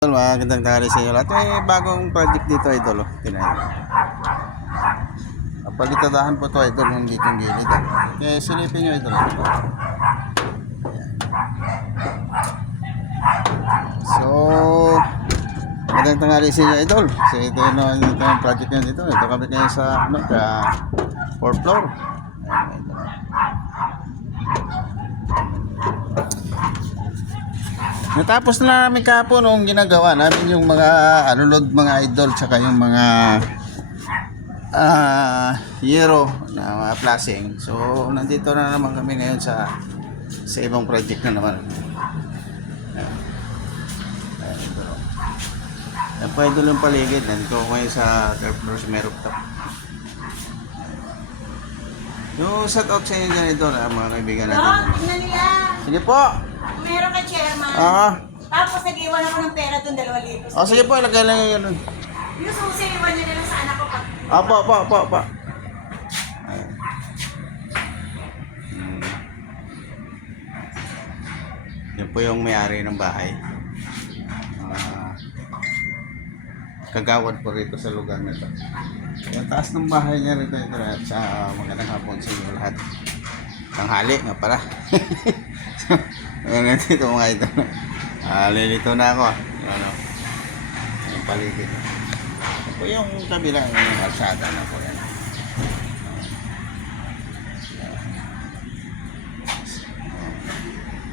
Idol, magandang tanghali sa inyo lahat. May bagong project dito, idol. Tinayin. Palitadahan po to, idol, yung dito yung gilid. Kaya silipin nyo, idol. So, magandang tanghali sa inyo, idol. So, ito yung project nyo dito. Ito kami kayo sa 4th floor. Ayan, idol. Natapos na namin kahapon nung ginagawa namin yung mga load mga idol tsaka yung mga euro na mga flashing. So nandito na naman kami ngayon sa ibang project na naman. Yan pa idol yung paligid. Nandito ko ngayon sa 3rd floor sa may rooftop. Yung shout out sa inyo dyan idol, mga kaibigan natin. Sige po. Meron ka, chairman. Tapos nag-iwan ako ng pera doon, 2,000. Oh, sige po, ilagay lang yun. Yung susi, iwan nyo na lang sa anak ko pag... Apa. Yan po yung may-ari ng bahay. Kagawad po rito sa lugar na ito. Yung taas ng bahay niya rito at sa magandang hapon sa inyo lahat. Tanghali nga pala. Ayan dito mga ito. Lilito na ako. Ano? Yung paligid. Ito po yung kabilang alsada na po yan.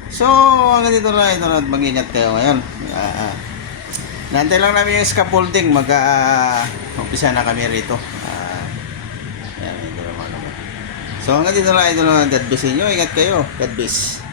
So, hanggang dito lang ito at mag-ingat kayo ngayon. Nantay lang namin yung scaffolding. Mag-umpisa na kami rito. Yan, ito naman. So, hanggang dito lang ito. God bless inyo. Ingat kayo. God bless.